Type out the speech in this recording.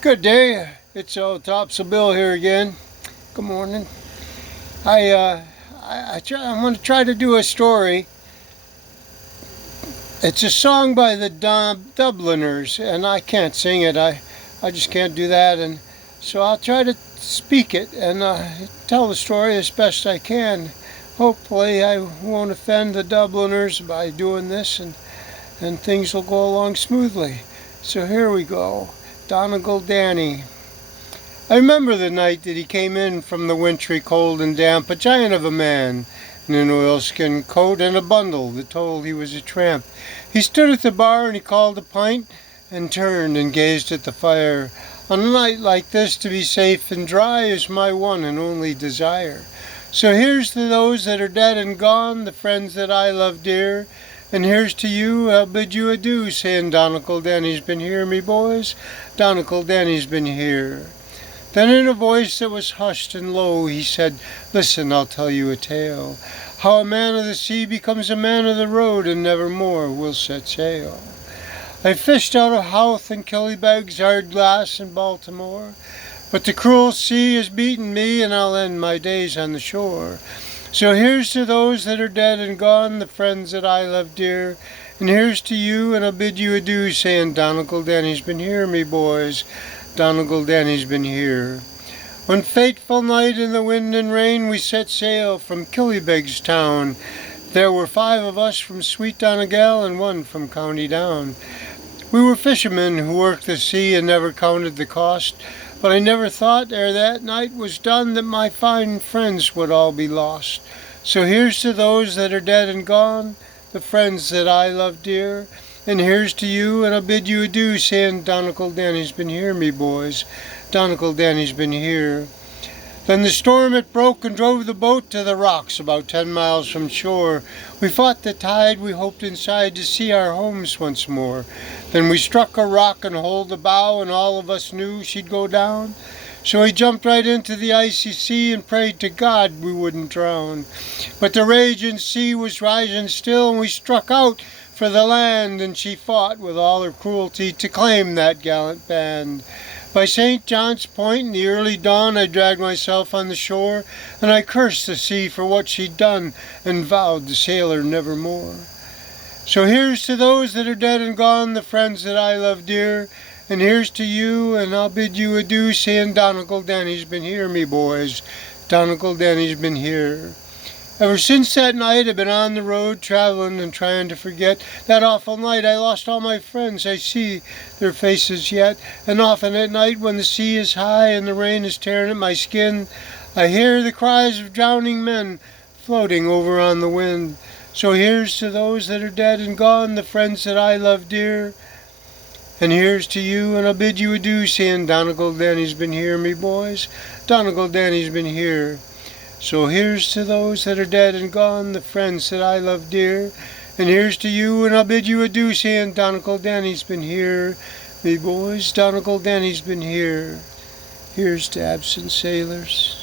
Good day. It's Topsail Bill here again. Good morning. I uh, I'm going to try to do a story. It's a song by the Dubliners, and I can't sing it. I just can't do that, and so I'll try to speak it and tell the story as best I can. Hopefully, I won't offend the Dubliners by doing this, and things will go along smoothly. So here we go. Donegal Danny. I remember the night that he came in from the wintry cold and damp, a giant of a man, in an oilskin coat and a bundle that told he was a tramp. He stood at the bar and he called a pint and turned and gazed at the fire. On a night like this, to be safe and dry is my one and only desire. So here's to those that are dead and gone, the friends that I love dear. And here's to you, I'll bid you adieu, saying Donegal Danny's been here, me boys, Donegal Danny's been here. Then in a voice that was hushed and low, he said, listen, I'll tell you a tale, how a man of the sea becomes a man of the road and never more will set sail. I fished out of Howth and Killybegs, Ardglass and Baltimore, but the cruel sea has beaten me and I'll end my days on the shore. So here's to those that are dead and gone, the friends that I love dear. And here's to you, and I'll bid you adieu, saying Donegal Danny's been here, me boys, Donegal Danny's been here. One fateful night in the wind and rain we set sail from Killybegs town. There were 5 of us from sweet Donegal and 1 from County Down. We were fishermen who worked the sea and never counted the cost. But I never thought ere that night was done that my fine friends would all be lost. So here's to those that are dead and gone, the friends that I love dear. And here's to you, and I'll bid you adieu, saying Donegal Danny's been here, me boys, Donegal Danny's been here. Then the storm it broke and drove the boat to the rocks about 10 miles from shore. We fought the tide, we hoped inside to see our homes once more. Then we struck a rock and hauled the bow, and all of us knew she'd go down. So we jumped right into the icy sea and prayed to God we wouldn't drown. But the raging sea was rising still, and we struck out for the land, and she fought with all her cruelty to claim that gallant band. By St. John's Point in the early dawn I dragged myself on the shore, and I cursed the sea for what she'd done, and vowed to sail her nevermore. So here's to those that are dead and gone, the friends that I love dear, and here's to you, and I'll bid you adieu, saying Donegal Danny's been here, me boys, Donegal Danny's been here. Ever since that night I've been on the road, traveling and trying to forget. That awful night I lost all my friends, I see their faces yet. And often at night when the sea is high and the rain is tearing at my skin, I hear the cries of drowning men floating over on the wind. So here's to those that are dead and gone, the friends that I love dear. And here's to you, and I'll bid you adieu, saying Donegal Danny's been here, me boys, Donegal Danny's been here. So here's to those that are dead and gone, the friends that I love dear. And here's to you, and I'll bid you adieu, saying Donegal Danny's been here, me boys, Donegal Danny's been here. Here's to absent sailors.